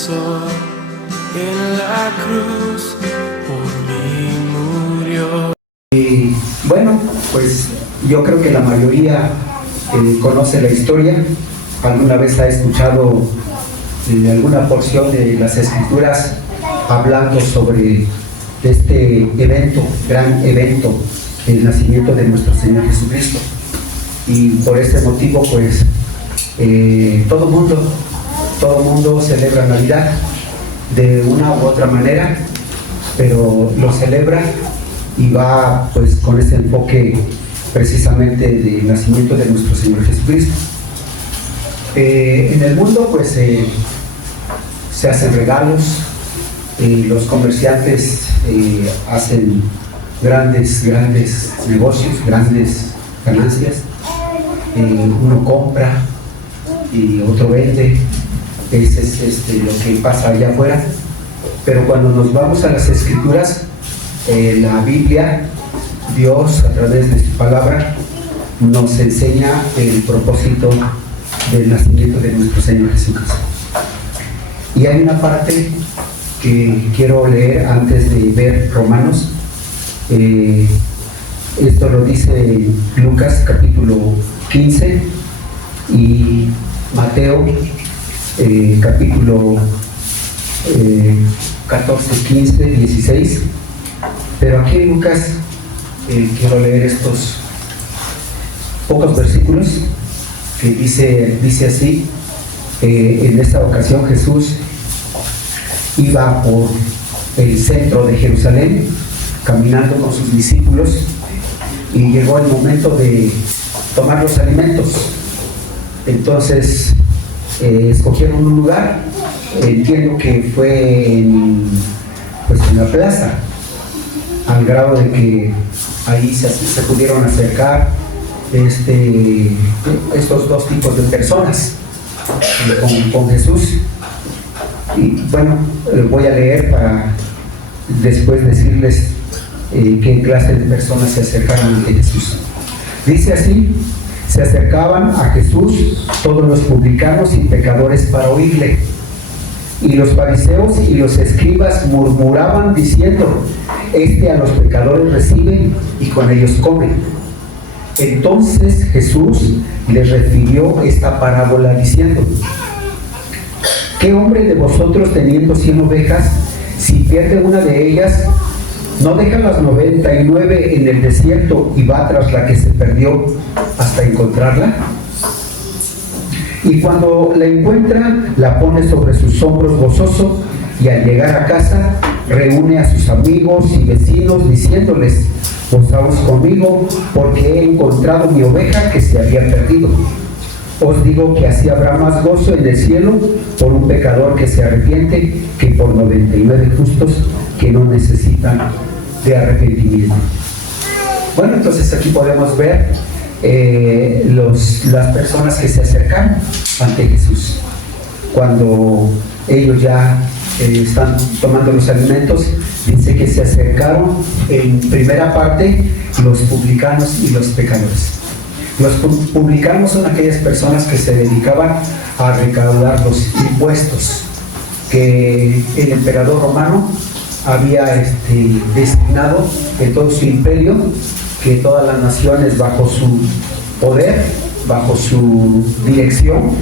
pasó, en la cruz por mí murió. Y bueno, pues yo creo que la mayoría conoce la historia, alguna vez ha escuchado alguna porción de las Escrituras hablando sobre este evento, gran evento, el nacimiento de nuestro Señor Jesucristo. Y por este motivo, pues, todo mundo celebra Navidad de una u otra manera, pero lo celebra y va pues con ese enfoque precisamente del nacimiento de nuestro Señor Jesucristo. En el mundo pues se hacen regalos, los comerciantes hacen grandes negocios, grandes ganancias, uno compra y otro vende. Ese es lo que pasa allá afuera. Pero cuando nos vamos a las Escrituras, la Biblia, Dios a través de su palabra nos enseña el propósito del nacimiento de nuestro Señor Jesucristo. Y hay una parte que quiero leer antes de ver Romanos. Esto lo dice Lucas capítulo 15 y Mateo capítulo 14, 15, 16. Pero aquí en Lucas quiero leer estos pocos versículos que dice así. En esta ocasión Jesús iba por el centro de Jerusalén caminando con sus discípulos y llegó el momento de tomar los alimentos. Entonces escogieron un lugar, entiendo que fue en la plaza, al grado de que ahí se pudieron acercar estos dos tipos de personas con Jesús. Y bueno, voy a leer para después decirles qué clase de personas se acercaron ante Jesús. Dice así: se acercaban a Jesús todos los publicanos y pecadores para oírle. Y los fariseos y los escribas murmuraban diciendo: a los pecadores recibe y con ellos come. Entonces Jesús les refirió esta parábola diciendo: ¿qué hombre de vosotros, teniendo 100 ovejas, si pierde una de ellas, no deja las 99 en el desierto y va tras la que se perdió hasta encontrarla? Y cuando la encuentra, la pone sobre sus hombros gozoso, y al llegar a casa reúne a sus amigos y vecinos diciéndoles: gozaos conmigo, porque he encontrado mi oveja que se había perdido. Os digo que así habrá más gozo en el cielo por un pecador que se arrepiente que por 99 justos que no necesitan de arrepentimiento. Bueno, entonces aquí podemos ver las personas que se acercan ante Jesús. Cuando ellos ya están tomando los alimentos, dice que se acercaron en primera parte los publicanos y los pecadores. Los publicanos son aquellas personas que se dedicaban a recaudar los impuestos que el emperador romano había designado en todo su imperio, que todas las naciones bajo su poder, bajo su dirección,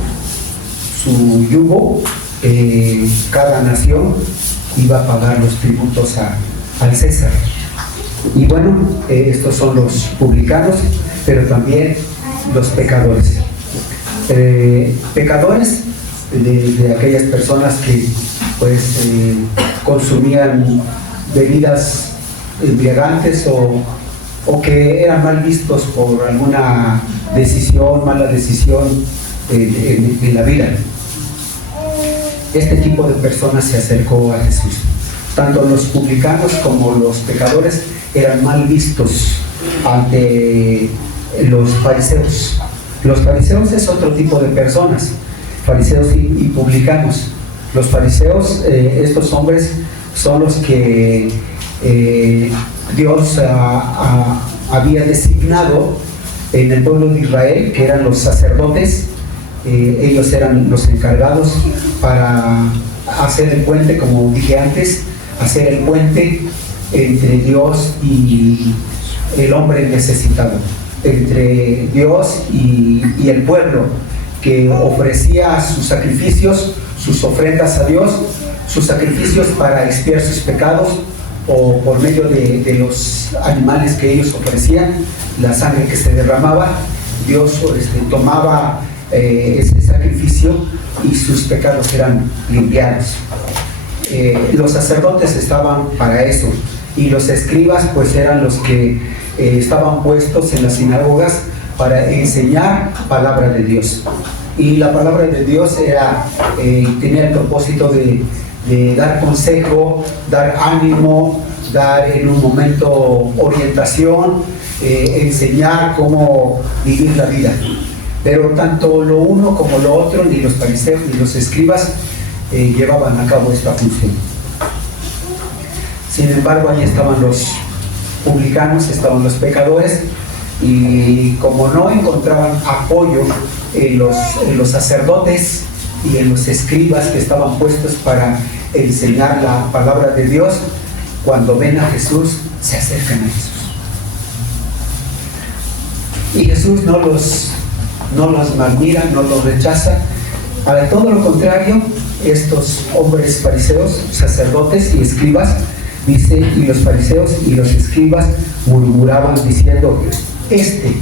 su yugo, cada nación iba a pagar los tributos al César. Y bueno, estos son los publicanos, pero también los pecadores. Pecadores de aquellas personas que pues consumían bebidas embriagantes o que eran mal vistos por alguna mala decisión en la vida. Este tipo de personas se acercó a Jesús. Tanto los publicanos como los pecadores eran mal vistos ante los fariseos. Los fariseos es otro tipo de personas, fariseos y publicanos. Los fariseos, estos hombres son los que Dios había designado en el pueblo de Israel, que eran los sacerdotes. Ellos eran los encargados para hacer el puente, como dije antes, hacer el puente entre Dios y el hombre necesitado, entre Dios y el pueblo que ofrecía sus sacrificios, sus ofrendas a Dios, sus sacrificios para expiar sus pecados, o por medio de los animales que ellos ofrecían, la sangre que se derramaba, Dios tomaba ese sacrificio y sus pecados eran limpiados. Los sacerdotes estaban para eso, y los escribas pues eran los que estaban puestos en las sinagogas para enseñar palabra de Dios. Y la palabra de Dios tenía el propósito de dar consejo, dar ánimo, dar en un momento orientación, enseñar cómo vivir la vida. Pero tanto lo uno como lo otro, ni los fariseos ni los escribas llevaban a cabo esta función. Sin embargo, ahí estaban los publicanos, estaban los pecadores, y como no encontraban apoyo en los sacerdotes y en los escribas que estaban puestos para enseñar la palabra de Dios, cuando ven a Jesús, se acercan a Jesús. Y Jesús no los malmira, no los rechaza. Para todo lo contrario, estos hombres fariseos, sacerdotes y escribas, dice, y los fariseos y los escribas murmuraban diciendo: este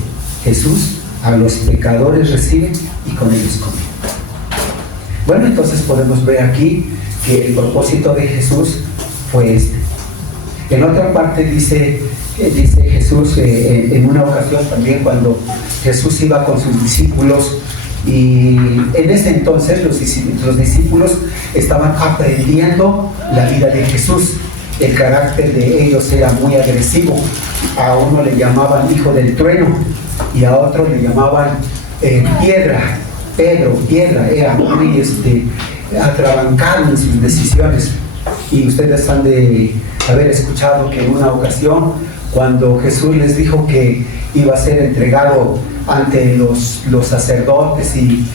Jesús a los pecadores recibe y con ellos come. Bueno, entonces podemos ver aquí que el propósito de Jesús fue este. En otra parte dice Jesús, en una ocasión también, cuando Jesús iba con sus discípulos, y en ese entonces los discípulos estaban aprendiendo la vida de Jesús. El carácter de ellos era muy agresivo. A uno le llamaban hijo del trueno y a otro le llamaban piedra. Pedro, piedra, era muy atrabancado en sus decisiones. Y ustedes han de haber escuchado que en una ocasión, cuando Jesús les dijo que iba a ser entregado ante los sacerdotes y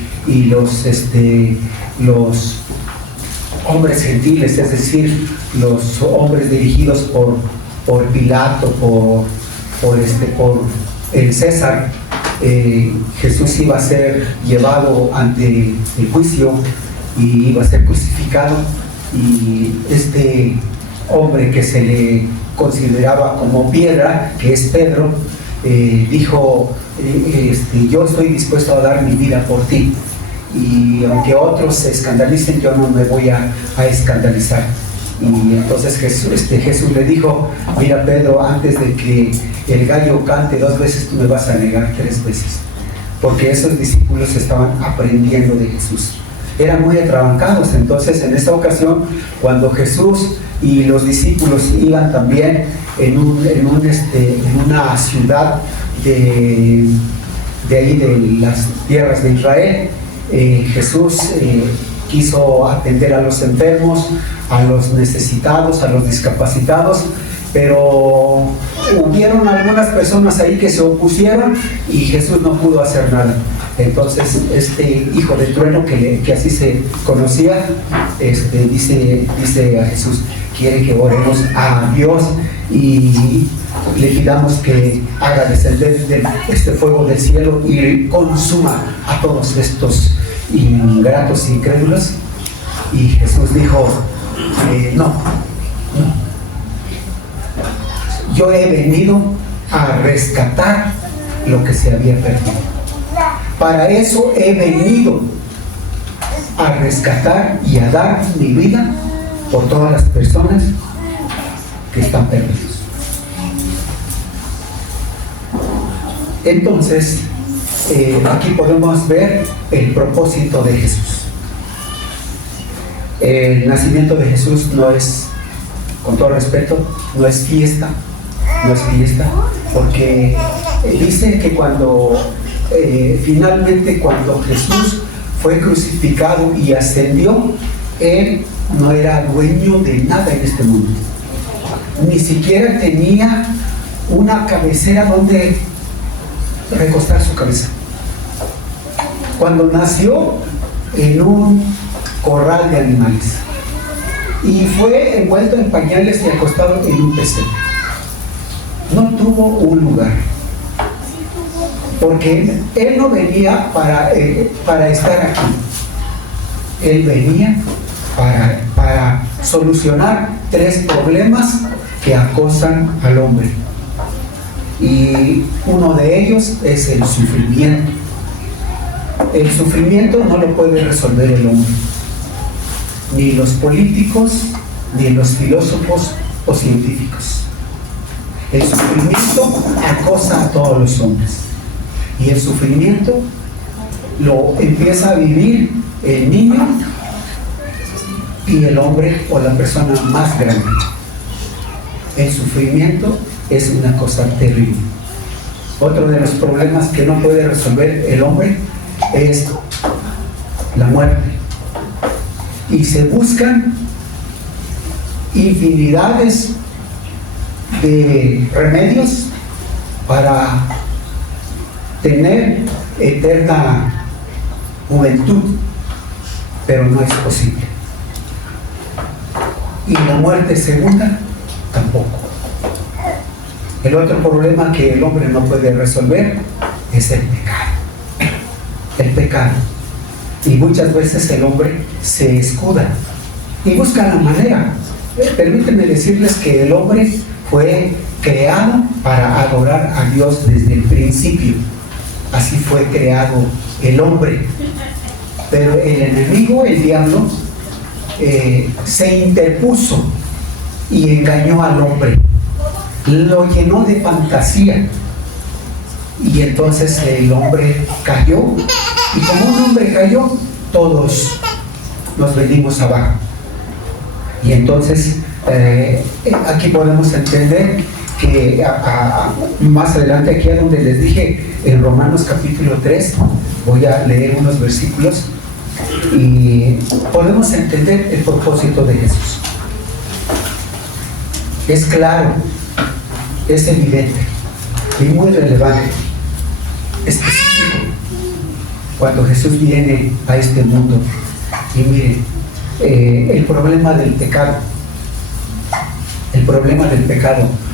los hombres gentiles, es decir, los hombres dirigidos por Pilato, por el César, Jesús iba a ser llevado ante el juicio y iba a ser crucificado, y este hombre que se le consideraba como piedra, que es Pedro, dijo: yo estoy dispuesto a dar mi vida por ti, y aunque otros se escandalicen, yo no me voy a escandalizar. Y entonces Jesús le dijo: mira, Pedro, antes de que el gallo cante 2 veces, tú me vas a negar 3 veces. Porque esos discípulos estaban aprendiendo de Jesús, eran muy atrabancados. Entonces, en esta ocasión, cuando Jesús y los discípulos iban también en una ciudad de ahí, de las tierras de Israel, Jesús quiso atender a los enfermos, a los necesitados, a los discapacitados, pero hubieron algunas personas ahí que se opusieron y Jesús no pudo hacer nada. Entonces este hijo del trueno, que así se conocía, dice a Jesús: quiere que oremos a Dios y le pidamos que haga descender este fuego del cielo y consuma a todos estos ingratos y incrédulos. Y Jesús dijo: no, yo he venido a rescatar lo que se había perdido. Para eso he venido, a rescatar y a dar mi vida por todas las personas que están perdidas. Entonces, aquí podemos ver el propósito de Jesús. El nacimiento de Jesús no es, con todo respeto, no es fiesta, porque dice que finalmente cuando Jesús fue crucificado y ascendió, Él no era dueño de nada en este mundo. Ni siquiera tenía una cabecera donde recostar su cabeza. Cuando nació, en un corral de animales, y fue envuelto en pañales y acostado en un pesebre. No tuvo un lugar, porque él no venía para estar aquí. Él venía para solucionar 3 problemas que acosan al hombre. Y uno de ellos es el sufrimiento. El sufrimiento no lo puede resolver el hombre, ni los políticos, ni los filósofos o científicos. El sufrimiento acosa a todos los hombres. Y el sufrimiento lo empieza a vivir el niño y el hombre o la persona más grande. El sufrimiento es una cosa terrible. Otro de los problemas que no puede resolver el hombre es la muerte. Y se buscan infinidades de remedios para tener eterna juventud, pero no es posible. Y la muerte segunda tampoco. El otro problema que el hombre no puede resolver es el pecado. El pecado. Y muchas veces el hombre se escuda y busca la manera. Permítanme decirles que el hombre fue creado para adorar a Dios desde el principio. Así fue creado el hombre. Pero el enemigo, el diablo, se interpuso y engañó al hombre. Lo llenó de fantasía. Y entonces el hombre cayó. Y como un hombre cayó, todos nos venimos abajo. Y entonces aquí podemos entender que más adelante, aquí a donde les dije, en Romanos capítulo 3, voy a leer unos versículos y podemos entender el propósito de Jesús. Es claro, es evidente y muy relevante, específico, cuando Jesús viene a este mundo. Y miren, el problema del pecado,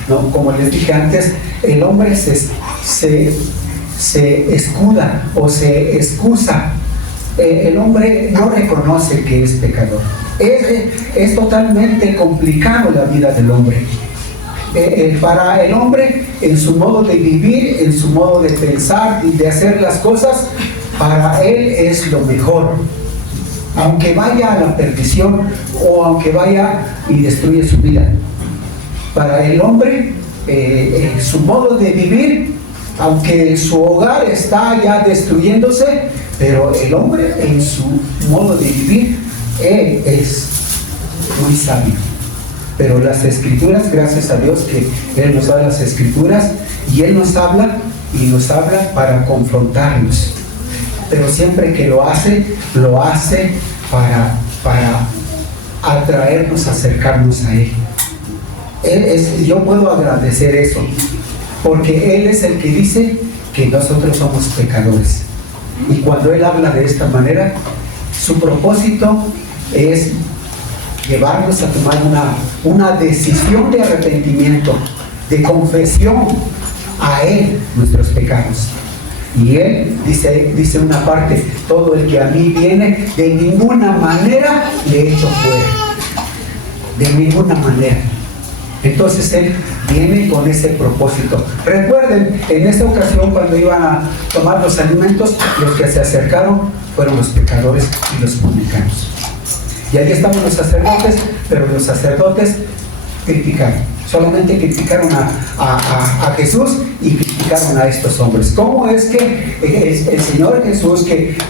¿no? Como les dije antes, el hombre se escuda o se excusa. El hombre no reconoce que es pecador. Es totalmente complicado la vida del hombre. Para el hombre, en su modo de vivir, en su modo de pensar y de hacer las cosas, para él es lo mejor. Aunque vaya a la perdición o aunque vaya y destruya su vida. Para el hombre, su modo de vivir, aunque su hogar está ya destruyéndose, pero el hombre en su modo de vivir, él es muy sabio. Pero las escrituras, gracias a Dios que Él nos da las escrituras y Él nos habla para confrontarnos. Pero siempre que lo hace para atraernos, acercarnos a Él. Yo puedo agradecer eso, porque Él es el que dice que nosotros somos pecadores. Y cuando Él habla de esta manera, su propósito es llevarnos a tomar una decisión de arrepentimiento, de confesión a Él nuestros pecados. Y Él dice una parte: todo el que a mí viene, de ninguna manera le echo fuera. De ninguna manera. Entonces Él viene con ese propósito. Recuerden, en esta ocasión cuando iban a tomar los alimentos, los que se acercaron fueron los pecadores y los publicanos. Y ahí estaban los sacerdotes, pero los sacerdotes criticaron. Solamente criticaron a Jesús y criticaron a estos hombres. ¿Cómo es que el Señor Jesús,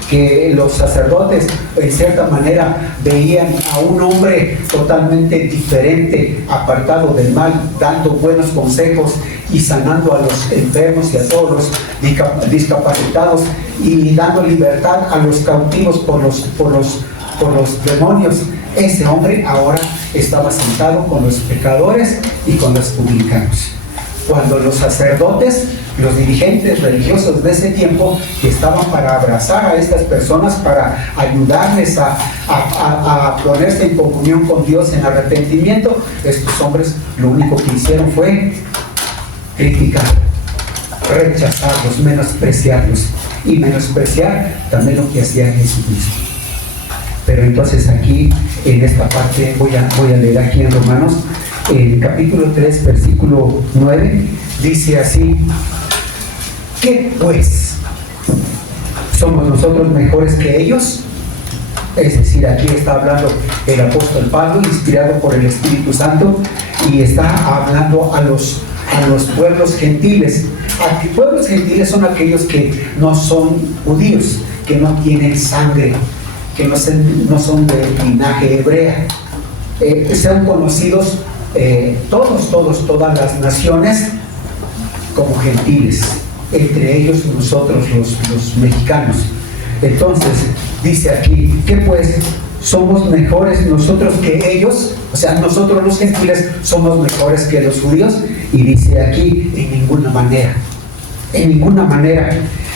que los sacerdotes en cierta manera veían a un hombre totalmente diferente, apartado del mal, dando buenos consejos y sanando a los enfermos y a todos los discapacitados y dando libertad a los cautivos por los demonios? Ese hombre ahora estaba sentado con los pecadores y con los publicanos. cuando los sacerdotes, los dirigentes religiosos de ese tiempo, estaban para abrazar a estas personas, para ayudarles a ponerse en comunión con Dios en arrepentimiento, estos hombres lo único que hicieron fue criticar, rechazarlos, menospreciarlos, y menospreciar también lo que hacía Jesucristo. Pero entonces aquí, en esta parte, voy a leer aquí en Romanos, el capítulo 3, versículo 9, dice así: ¿qué pues? ¿Somos nosotros mejores que ellos? Es decir, aquí está hablando el apóstol Pablo, inspirado por el Espíritu Santo, y está hablando a los pueblos gentiles. Pueblos gentiles son aquellos que no son judíos, que no tienen sangre, que no son de linaje hebrea. Sean conocidos todas las naciones como gentiles, entre ellos nosotros los mexicanos. Entonces dice aquí, ¿qué pues? ¿Somos mejores nosotros que ellos? O sea, nosotros los gentiles somos mejores que los judíos. Y dice aquí, en ninguna manera, en ninguna manera.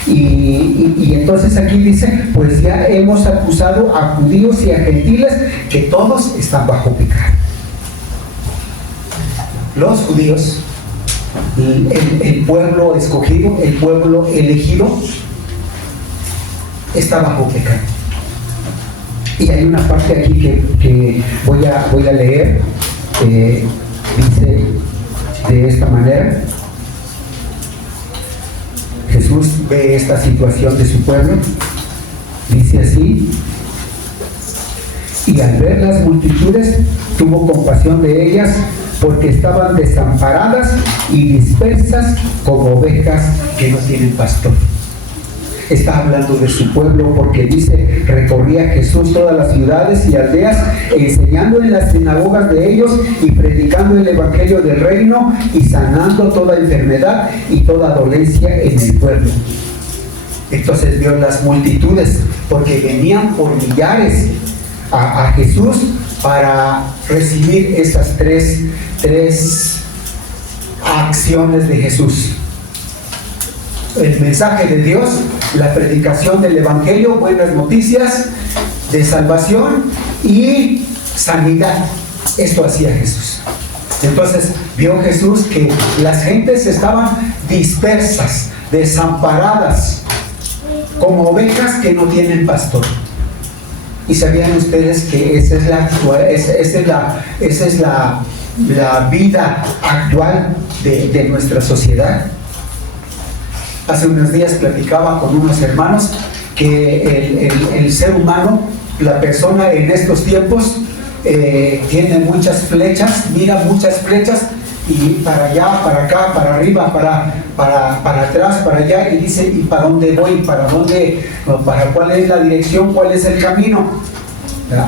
Y entonces aquí dice, pues ya hemos acusado a judíos y a gentiles que todos están bajo pecado. Los judíos, el pueblo escogido, el pueblo elegido, está bajo pecado. Y hay una parte aquí que voy a leer, dice de esta manera: Jesús ve esta situación de su pueblo, dice así: y al ver las multitudes tuvo compasión de ellas, porque estaban desamparadas y dispersas como ovejas que no tienen pastor. Está hablando de su pueblo, porque dice: recorría Jesús todas las ciudades y aldeas, enseñando en las sinagogas de ellos y predicando el evangelio del reino y sanando toda enfermedad y toda dolencia en el pueblo. Entonces vio las multitudes, porque venían por millares a Jesús para recibir estas tres acciones de Jesús: el mensaje de Dios, la predicación del evangelio, buenas noticias de salvación y sanidad. Esto hacía Jesús. Entonces vio Jesús que las gentes estaban dispersas, desamparadas, como ovejas que no tienen pastor. Y sabían ustedes que esa es la vida actual de nuestra sociedad. Hace unos días platicaba con unos hermanos que el ser humano, la persona en estos tiempos, tiene muchas flechas, mira muchas flechas, y para allá, para acá, para arriba, para atrás, para allá, y dice: ¿y para dónde voy? ¿Para cuál es la dirección? ¿Cuál es el camino?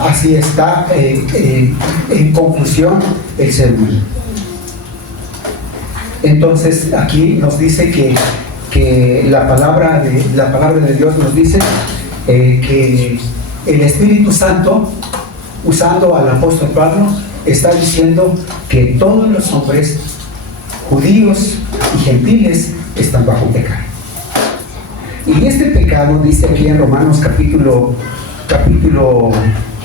Así está en confusión el ser humano. Entonces aquí nos dice que la palabra de Dios nos dice que el Espíritu Santo, usando al apóstol Pablo, está diciendo que todos los hombres, judíos y gentiles, están bajo pecado. Y este pecado, dice aquí en Romanos capítulo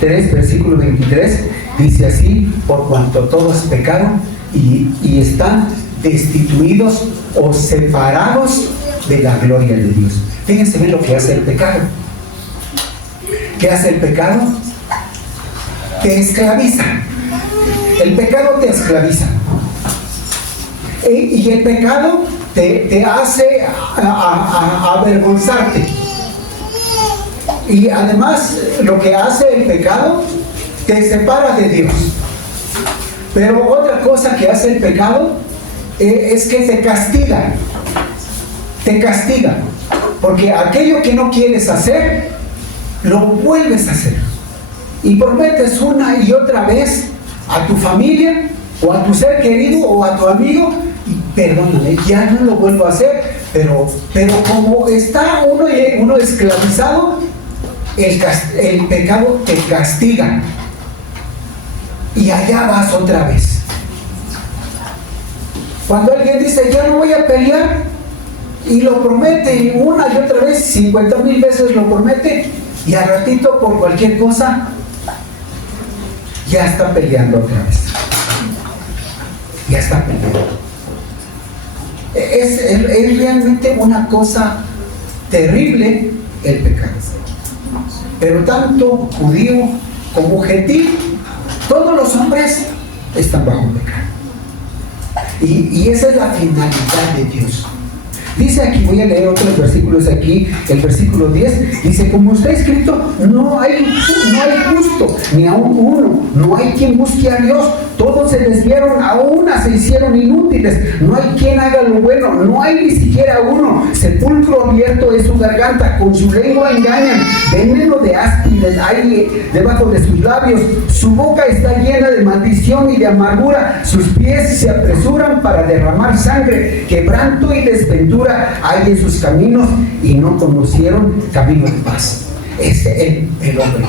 3, versículo 23, dice así: por cuanto todos pecaron y están destituidos o separados de la gloria de Dios. Fíjense bien lo que hace el pecado. ¿Qué hace el pecado? Te esclaviza. El pecado te esclaviza. Y el pecado te hace avergonzarte. Y además, lo que hace el pecado, te separa de Dios. Pero otra cosa que hace el pecado es que te castiga. Te castiga. Porque aquello que no quieres hacer, lo vuelves a hacer. Y prometes una y otra vez a tu familia, o a tu ser querido, o a tu amigo: y perdóname, ya no lo vuelvo a hacer. Pero como está uno esclavizado, el pecado te castiga. Y allá vas otra vez. Cuando alguien dice, yo no voy a pelear, y lo promete una y otra vez, 50,000 veces lo promete, y al ratito por cualquier cosa, ya está peleando otra vez. Ya está peleando. Es realmente una cosa terrible el pecado. Pero tanto judío como gentil, todos los hombres están bajo pecado. Y esa es la finalidad de Dios. Dice aquí, voy a leer otros versículos aquí, el versículo 10, dice, como está escrito, no hay justo, ni aun uno, no hay quien busque a Dios, todos se desviaron, a una se hicieron inútiles, no hay quien haga lo bueno, no hay ni siquiera uno, sepulcro abierto es su garganta, con su lengua engañan, veneno de áspides hay debajo de sus labios, su boca está llena de maldición y de amargura, sus pies se apresuran para derramar sangre, quebranto y desventura hay en sus caminos, y no conocieron camino de paz. Este es el hombre.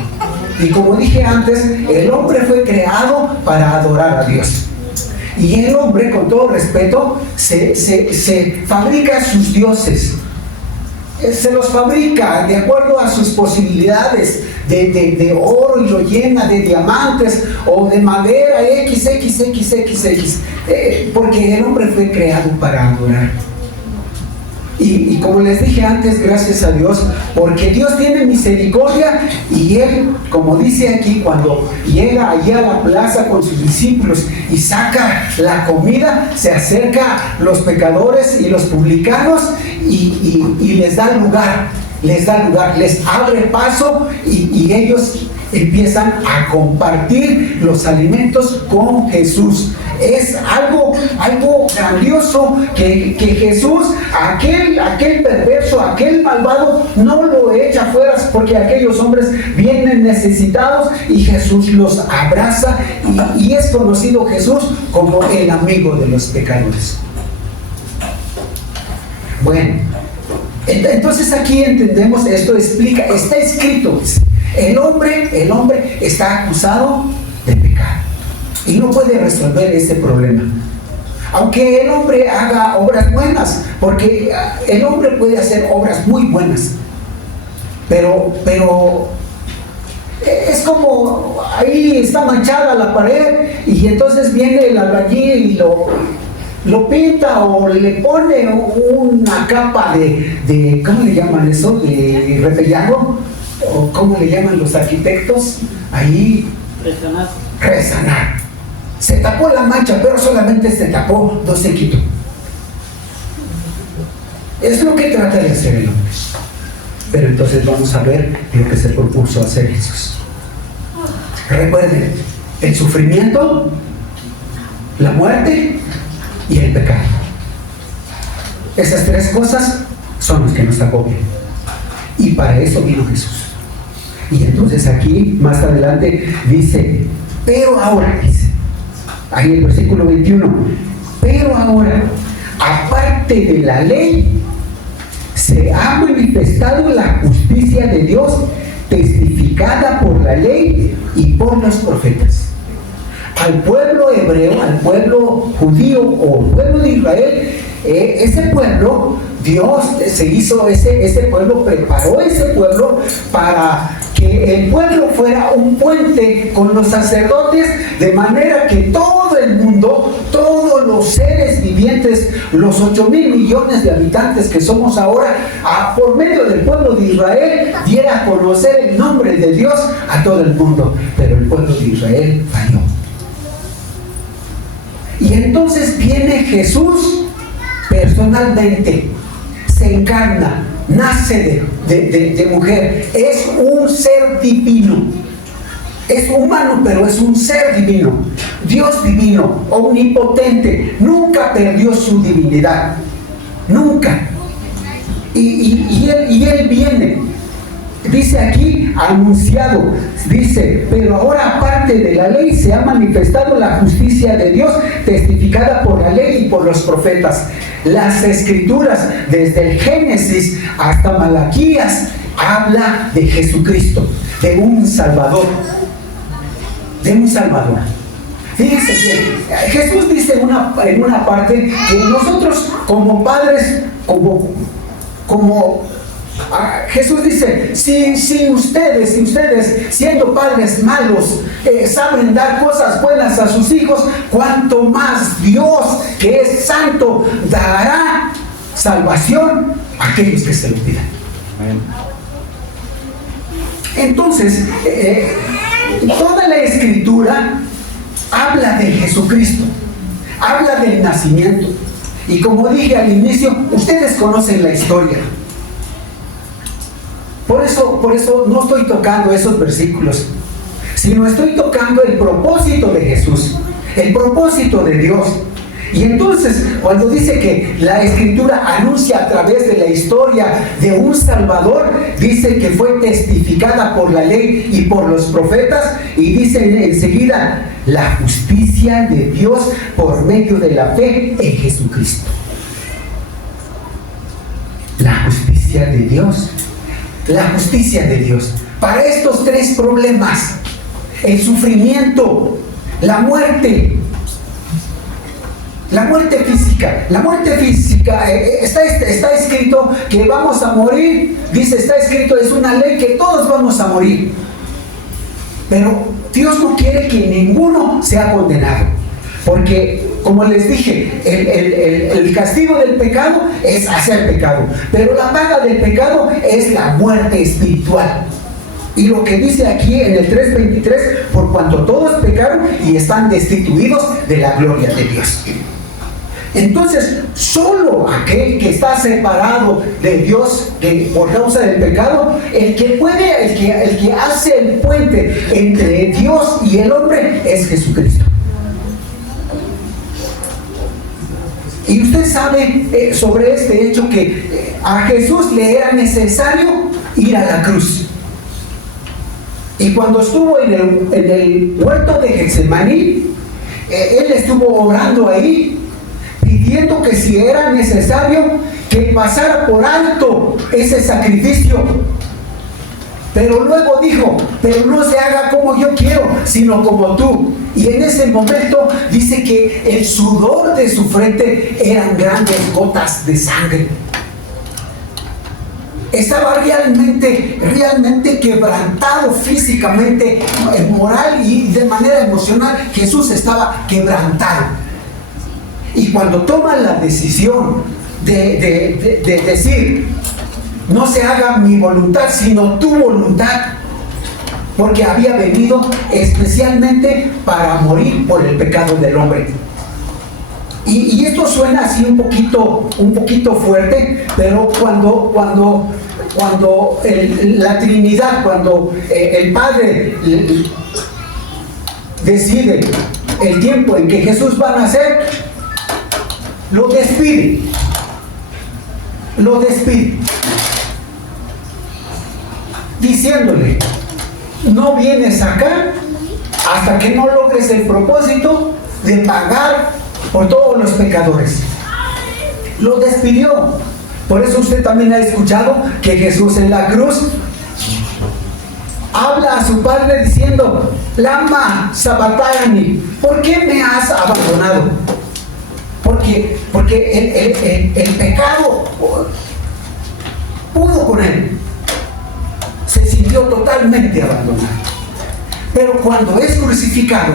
Y como dije antes, el hombre fue creado para adorar a Dios. Y el hombre, con todo respeto, se fabrica sus dioses. Se los fabrica de acuerdo a sus posibilidades de oro, y lo llena de diamantes o de madera XXXXX, porque el hombre fue creado para adorar. Y como les dije antes, gracias a Dios, porque Dios tiene misericordia, y Él, como dice aquí, cuando llega allí a la plaza con sus discípulos y saca la comida, se acerca los pecadores y los publicanos y les da lugar, les abre paso, y ellos empiezan a compartir los alimentos con Jesús. Es algo grandioso que Jesús, aquel perverso, aquel malvado, no lo echa fuera, porque aquellos hombres vienen necesitados y Jesús los abraza, y es conocido Jesús como el amigo de los pecadores. Bueno, entonces aquí entendemos, esto explica, está escrito, el hombre está acusado de pecado y no puede resolver ese problema, aunque el hombre haga obras buenas, porque el hombre puede hacer obras muy buenas, pero es como ahí está manchada la pared, y entonces viene el albañil y lo pinta, o le pone una capa de ¿cómo le llaman eso? De repellado, o ¿cómo le llaman los arquitectos? Ahí, resanar. Se tapó la mancha, pero solamente se tapó, no se quitó. Es lo que trata de hacer el hombre. Pero entonces vamos a ver lo que se propuso hacer Jesús. Recuerden, el sufrimiento, la muerte y el pecado. Esas tres cosas son las que nos agobian. Y para eso vino Jesús. Y entonces aquí, más adelante, dice, pero ahora, dice, ahí en el versículo 21, pero ahora, aparte de la ley, se ha manifestado la justicia de Dios, testificada por la ley y por los profetas. Al pueblo hebreo, al pueblo judío o al pueblo de Israel, ese pueblo, Dios se hizo ese pueblo, preparó ese pueblo para que el pueblo fuera un puente con los sacerdotes, de manera que todo el mundo, todos los seres vivientes, los 8,000 millones de habitantes que somos ahora, por medio del pueblo de Israel, diera a conocer el nombre de Dios a todo el mundo. Pero el pueblo de Israel falló. Y entonces viene Jesús personalmente, se encarna, nace de mujer, es un ser divino, es humano, pero es un ser divino, Dios divino, omnipotente, nunca perdió su divinidad, nunca. Y él viene, dice aquí, anunciado, dice, pero ahora aparte de la ley se ha manifestado la justicia de Dios, testificada por la ley y por los profetas. Las escrituras, desde el Génesis hasta Malaquías, habla de Jesucristo, de un Salvador, Fíjense bien, Jesús dice en una parte que nosotros como padres, Jesús dice, si ustedes siendo padres malos saben dar cosas buenas a sus hijos, cuanto más Dios, que es santo, dará salvación a aquellos que se lo pidan. Entonces, toda la Escritura habla de Jesucristo, habla del nacimiento. Y como dije al inicio, ustedes conocen la historia. Por eso no estoy tocando esos versículos, sino estoy tocando el propósito de Jesús, el propósito de Dios. Y entonces, cuando dice que la Escritura anuncia a través de la historia de un Salvador, dice que fue testificada por la ley y por los profetas, y dice enseguida, la justicia de Dios por medio de la fe en Jesucristo. La justicia de Dios. La justicia de Dios. Para estos tres problemas, el sufrimiento, la muerte física. La muerte física, está escrito que vamos a morir. Dice, está escrito, es una ley que todos vamos a morir. Pero Dios no quiere que ninguno sea condenado. Porque, como les dije, el castigo del pecado es hacer pecado. Pero la paga del pecado es la muerte espiritual. Y lo que dice aquí en el 3:23, por cuanto todos pecaron y están destituidos de la gloria de Dios. Entonces, solo aquel que está separado de Dios por causa del pecado, el que hace el puente entre Dios y el hombre es Jesucristo. Y usted sabe sobre este hecho que a Jesús le era necesario ir a la cruz. Y cuando estuvo en el huerto de Getsemaní, él estuvo orando ahí, pidiendo que si era necesario que pasara por alto ese sacrificio. Pero luego dijo, pero no se haga como yo quiero, sino como tú. Y en ese momento dice que el sudor de su frente eran grandes gotas de sangre. Estaba realmente quebrantado físicamente, moral y de manera emocional. Jesús estaba quebrantado. Y cuando toma la decisión de decir, no se haga mi voluntad, sino tu voluntad, porque había venido especialmente para morir por el pecado del hombre. Y esto suena así un poquito fuerte, pero cuando la Trinidad, cuando el Padre decide el tiempo en que Jesús va a nacer, lo despide, diciéndole, no vienes acá hasta que no logres el propósito de pagar por todos los pecadores. Lo despidió. Por eso usted también ha escuchado que Jesús en la cruz habla a su Padre diciendo, Lama Sabachthani, ¿por qué me has abandonado? Porque el pecado pudo con él. Se sintió totalmente abandonado. Pero cuando es crucificado,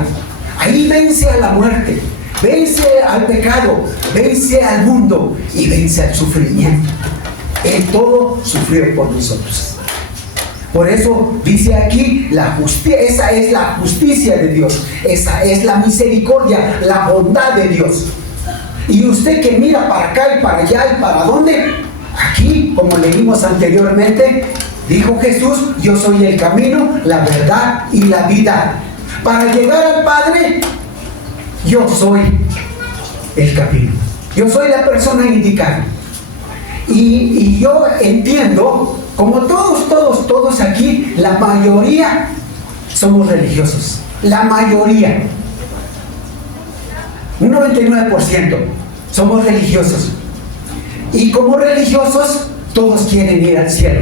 ahí vence a la muerte, vence al pecado, vence al mundo y vence al sufrimiento. Él todo sufrió por nosotros. Por eso dice aquí, esa es la justicia de Dios, esa es la misericordia, la bondad de Dios. Y usted que mira para acá y para allá y para dónde, aquí, como leímos anteriormente, dijo Jesús, yo soy el camino, la verdad y la vida. Para llegar al Padre, yo soy el camino. Yo soy la persona indicada. Y yo entiendo, como todos aquí, la mayoría somos religiosos. La mayoría. Un 99% somos religiosos. Y como religiosos, todos quieren ir al cielo.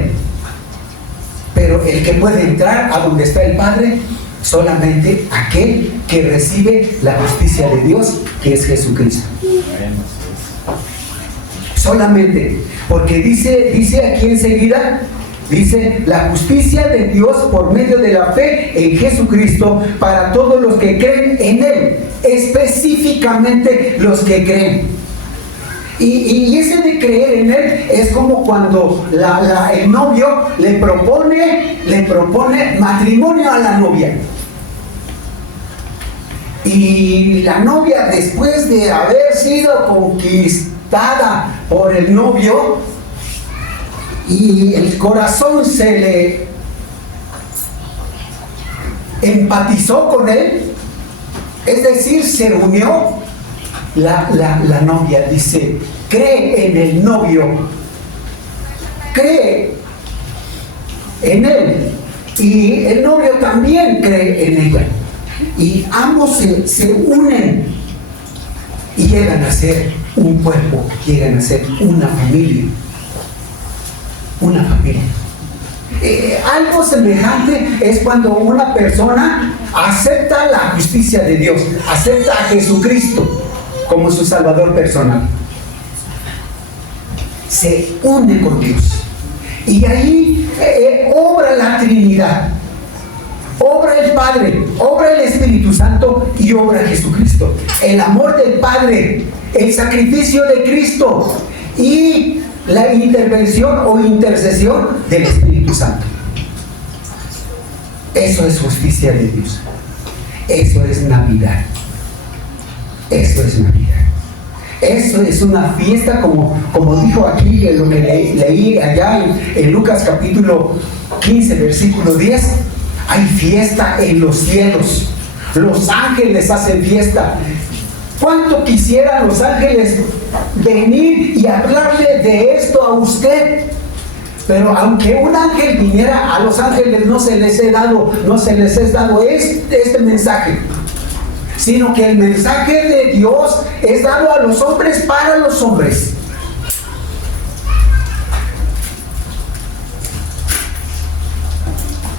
Pero el que puede entrar a donde está el Padre solamente aquel que recibe la justicia de Dios, que es Jesucristo. Solamente, porque dice aquí enseguida, dice la justicia de Dios por medio de la fe en Jesucristo para todos los que creen en Él, específicamente los que creen. Y ese de creer en Él es como cuando el novio le propone matrimonio a la novia. Y la novia, después de haber sido conquistada por el novio, y el corazón se le empatizó con él, es decir, se unió, la novia dice, cree en el novio, cree en él, y el novio también cree en ella, y ambos se unen y llegan a ser un cuerpo, llegan a ser una familia. Una familia. Algo semejante es cuando una persona acepta la justicia de Dios, acepta a Jesucristo como su Salvador personal. Se une con Dios. Y ahí obra la Trinidad. Obra el Padre, obra el Espíritu Santo y obra Jesucristo. El amor del Padre, el sacrificio de Cristo y la intervención o intercesión del Espíritu Santo. Eso es justicia de Dios. Eso es Navidad. Eso es Navidad. Eso es una fiesta, como dijo aquí en lo que leí allá en Lucas capítulo 15, versículo 10. Hay fiesta en los cielos. Los ángeles hacen fiesta. ¿Cuánto quisieran los ángeles venir y hablarle de esto a usted? Pero aunque un ángel viniera, a los ángeles no se les es dado este mensaje, sino que el mensaje de Dios es dado a los hombres para los hombres.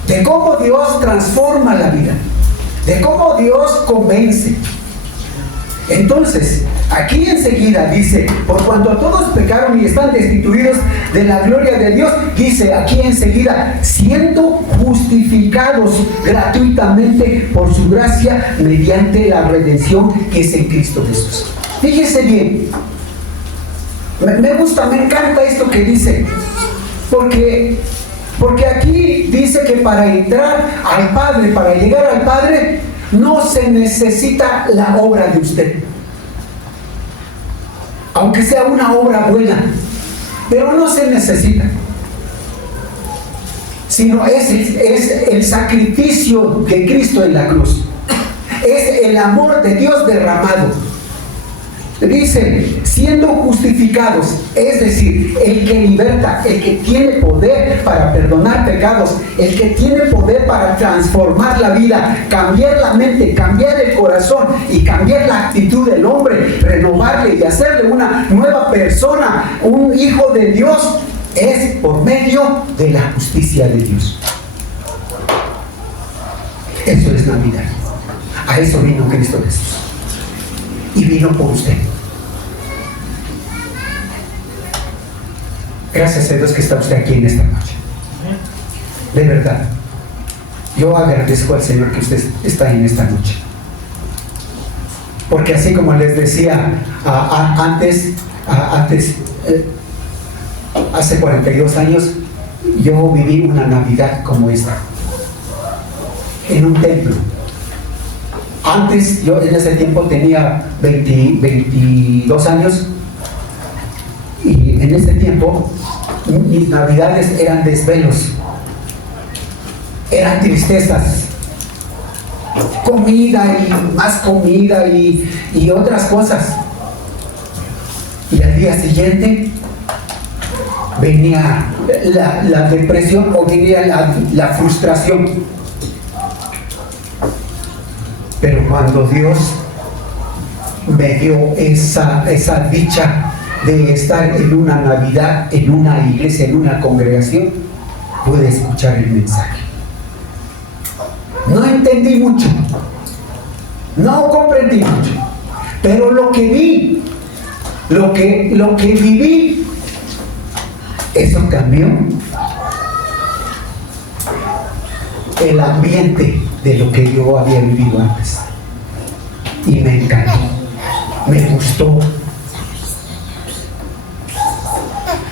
De cómo Dios transforma la vida, de cómo Dios convence. Entonces, aquí enseguida dice, por cuanto todos pecaron y están destituidos de la gloria de Dios, dice aquí enseguida, siendo justificados gratuitamente por su gracia mediante la redención que es en Cristo Jesús. Fíjese bien, me gusta, me encanta esto que dice, porque aquí dice que para entrar al Padre, para llegar al Padre, no se necesita la obra de usted, aunque sea una obra buena, pero no se necesita, sino es el sacrificio de Cristo en la cruz, es el amor de Dios derramado. Dice, siendo justificados, es decir, el que liberta, el que tiene poder para perdonar pecados, el que tiene poder para transformar la vida, cambiar la mente, cambiar el corazón y cambiar la actitud del hombre, renovarle y hacerle una nueva persona, un hijo de Dios, es por medio de la justicia de Dios. Eso es Navidad. A eso vino Cristo Jesús. Y vino por usted. Gracias a Dios que está usted aquí en esta noche. De verdad, yo agradezco al Señor que usted está en esta noche. Porque así como les decía hace 42 años, yo viví una Navidad como esta, en un templo. Antes, yo en ese tiempo tenía 22 años, y en ese tiempo mis Navidades eran desvelos, eran tristezas, comida y más comida y otras cosas. Y al día siguiente venía la depresión o venía la frustración. Pero cuando Dios me dio esa dicha de estar en una Navidad, en una iglesia, en una congregación, pude escuchar el mensaje. No entendí mucho, no comprendí mucho, pero lo que vi, lo que viví, eso cambió el ambiente de lo que yo había vivido antes. Y me encantó, me gustó.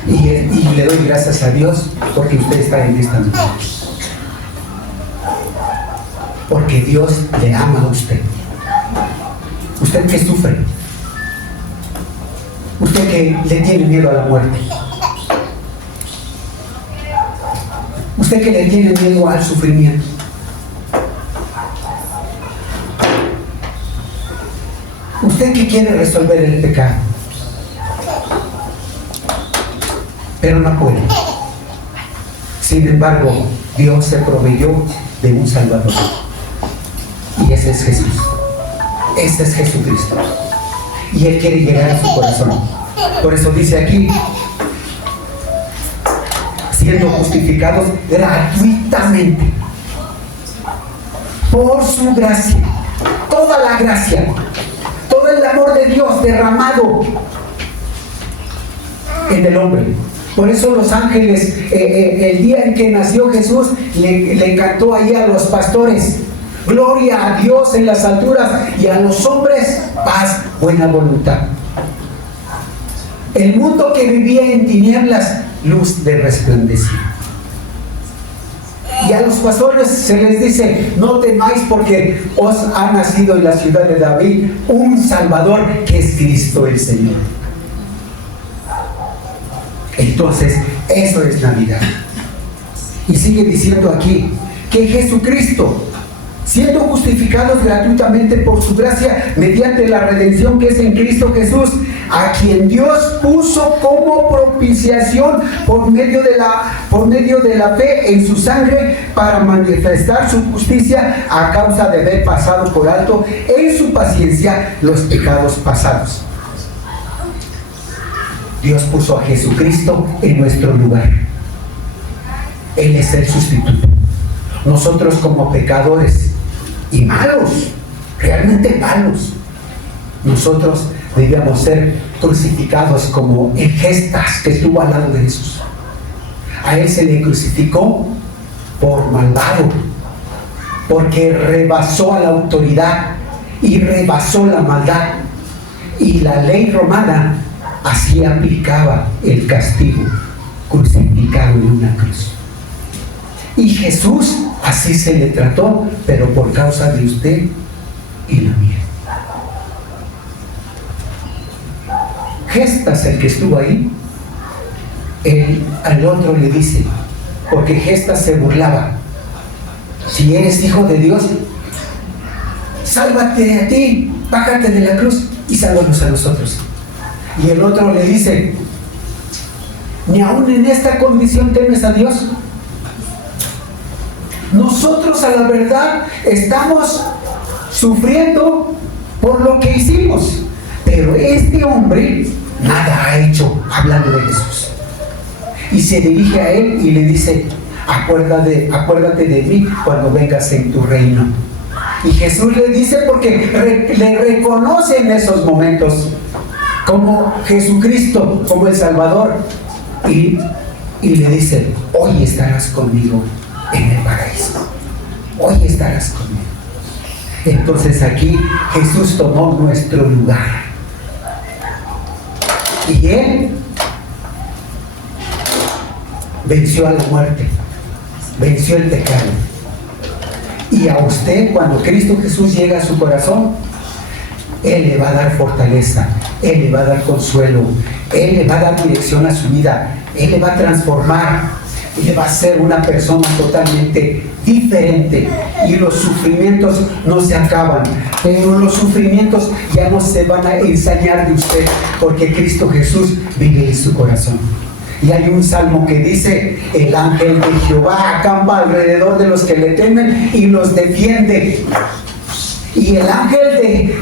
Y le doy gracias a Dios porque usted está en esta noche. Porque Dios le ama a usted. Usted que sufre. Usted que le tiene miedo a la muerte. Usted que le tiene miedo al sufrimiento. Usted que quiere resolver el pecado, pero no puede. Sin embargo, Dios se proveyó de un Salvador. Y ese es Jesús. Ese es Jesucristo. Y Él quiere llegar a su corazón. Por eso dice aquí, siendo justificados gratuitamente por su gracia. Toda la gracia, todo el amor de Dios derramado en el hombre. Por eso los ángeles, el día en que nació Jesús, le cantó ahí a los pastores: gloria a Dios en las alturas y a los hombres paz, buena voluntad. El mundo que vivía en tinieblas, luz de resplandecer. Y a los pastores se les dice: no temáis, porque os ha nacido en la ciudad de David un Salvador, que es Cristo el Señor. Entonces, eso es Navidad. Y sigue diciendo aquí que Jesucristo, siendo justificados gratuitamente por su gracia, mediante la redención que es en Cristo Jesús, a quien Dios puso como propiciación por medio de la fe en su sangre, para manifestar su justicia a causa de haber pasado por alto en su paciencia los pecados pasados. Dios puso a Jesucristo en nuestro lugar. Él es el sustituto. Nosotros, como pecadores y malos, realmente malos, nosotros debíamos ser crucificados como en Gestas, que estuvo al lado de Jesús. A Él se le crucificó por malvado, porque rebasó a la autoridad y rebasó la maldad. Y la ley romana así aplicaba el castigo, crucificado en una cruz. Y Jesús así se le trató, pero por causa de usted y la mía. Gestas, el que estuvo ahí, al otro le dice, porque Gestas se burlaba: si eres hijo de Dios, sálvate a ti, bájate de la cruz y sálvanos a nosotros. Y el otro le dice: ni aún en esta condición temes a Dios. Nosotros, a la verdad, estamos sufriendo por lo que hicimos, pero este hombre nada ha hecho, hablando de Jesús. Y se dirige a él y le dice: acuérdate de mí cuando vengas en tu reino. Y Jesús le dice, porque le reconoce en esos momentos como Jesucristo, como el Salvador, y le dice: hoy estarás conmigo en el paraíso. Hoy estarás conmigo. Entonces aquí Jesús tomó nuestro lugar. Y Él venció a la muerte, venció el pecado. Y a usted, cuando Cristo Jesús llega a su corazón, Él le va a dar fortaleza, Él le va a dar consuelo, Él le va a dar dirección a su vida, Él le va a transformar. Y le va a ser una persona totalmente diferente. Y los sufrimientos no se acaban, pero los sufrimientos ya no se van a ensañar de usted, porque Cristo Jesús vive en su corazón. Y hay un salmo que dice: el ángel de Jehová acampa alrededor de los que le temen y los defiende. Y el ángel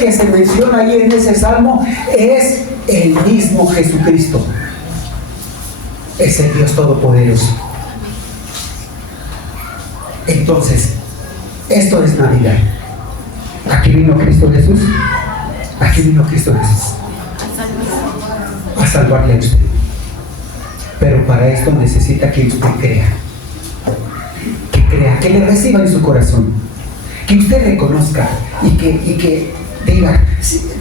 que se menciona ahí en ese salmo es el mismo Jesucristo. Es el Dios Todopoderoso. Entonces, Esto es Navidad. Aquí vino Cristo Jesús. Aquí vino Cristo Jesús a salvarle a usted. Pero para esto necesita que usted crea. Que crea, que le reciba en su corazón. Que usted reconozca y que diga,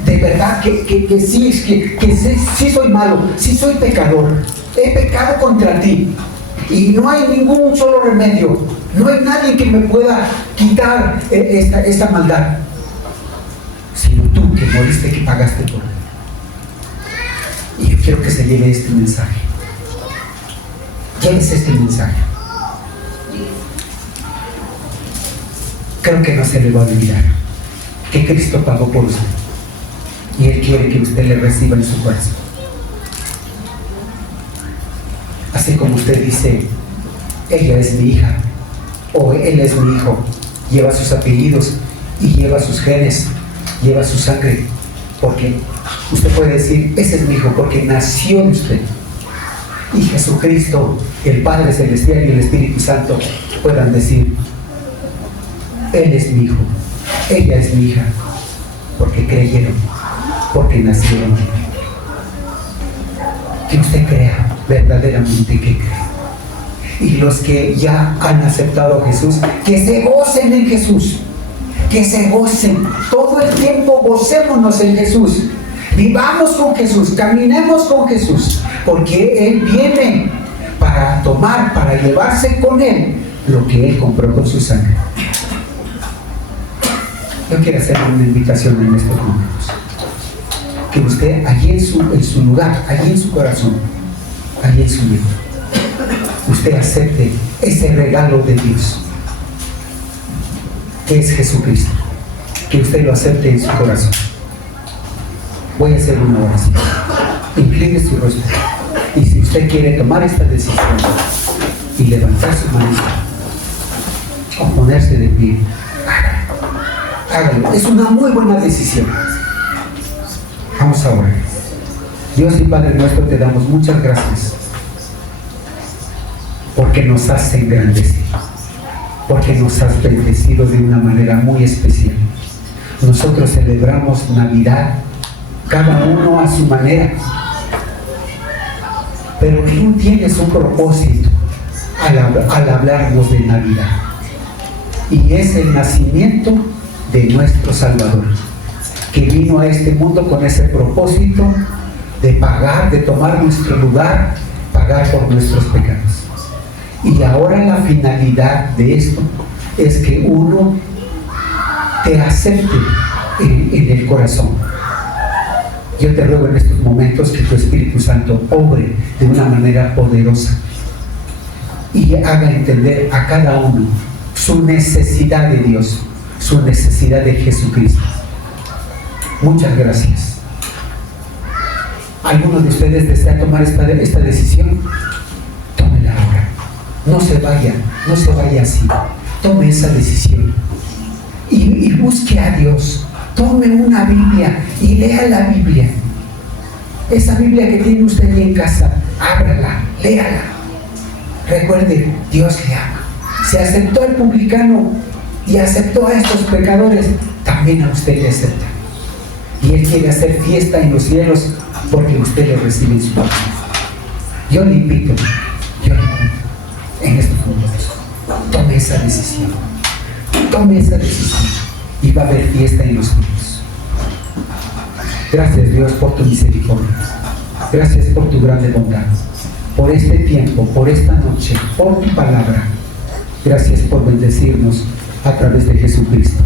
de verdad, que sí soy malo, sí soy pecador. He pecado contra ti. Y no hay ningún solo remedio. No hay nadie que me pueda quitar esta maldad. Sino tú que moriste, que pagaste por él. Y yo quiero que se lleve este mensaje. Llévese este mensaje. Creo que no se le va a olvidar que Cristo pagó por usted. Y Él quiere que usted le reciba en su corazón. Así como usted dice, ella es mi hija, o él es mi hijo, lleva sus apellidos y lleva sus genes, lleva su sangre, porque usted puede decir, ese es mi hijo, porque nació de usted. Y Jesucristo, el Padre Celestial y el Espíritu Santo puedan decir, Él es mi hijo, ella es mi hija, porque creyeron, porque nacieron. Que usted crea verdaderamente, que crea. Y los que ya han aceptado a Jesús, que se gocen en Jesús, que se gocen todo el tiempo. Gocémonos en Jesús, vivamos con Jesús, caminemos con Jesús, porque Él viene para tomar, para llevarse con Él lo que Él compró con su sangre. Yo quiero hacerle una invitación en estos momentos, que usted allí en su lugar, allí en su corazón, allí en su vida, usted acepte ese regalo de Dios, que es Jesucristo, que usted lo acepte en su corazón. Voy a hacer una oración. Incline su rostro, y si usted quiere tomar esta decisión y levantar su mano o ponerse de pie, hágalo. Es una muy buena decisión. Vamos a orar. Dios y Padre nuestro, te damos muchas gracias porque nos has engrandecido, porque nos has bendecido de una manera muy especial. Nosotros celebramos Navidad, cada uno a su manera, pero tú tienes un propósito al hablarnos de Navidad, y es el nacimiento de nuestro Salvador, que vino a este mundo con ese propósito de pagar, de tomar nuestro lugar, pagar por nuestros pecados. Y ahora la finalidad de esto es que uno te acepte en el corazón. Yo te ruego en estos momentos que tu Espíritu Santo obre de una manera poderosa y haga entender a cada uno su necesidad de Dios, su necesidad de Jesucristo. Muchas gracias. ¿Algunos de ustedes desean tomar esta decisión? Tómela ahora. No se vaya así. Tome esa decisión y busque a Dios. Tome una Biblia y lea la Biblia. Esa Biblia que tiene usted ahí en casa, ábrala, léala. Recuerde, Dios le ama. Se aceptó al publicano y aceptó a estos pecadores, también a usted le acepta. Y Él quiere hacer fiesta en los cielos porque usted le recibe en su corazón. Yo le invito en estos momentos, tome esa decisión y va a haber fiesta en los cielos. Gracias, Dios, por tu misericordia. Gracias por tu grande bondad, por este tiempo, por esta noche, por tu palabra. Gracias por bendecirnos a través de Jesucristo.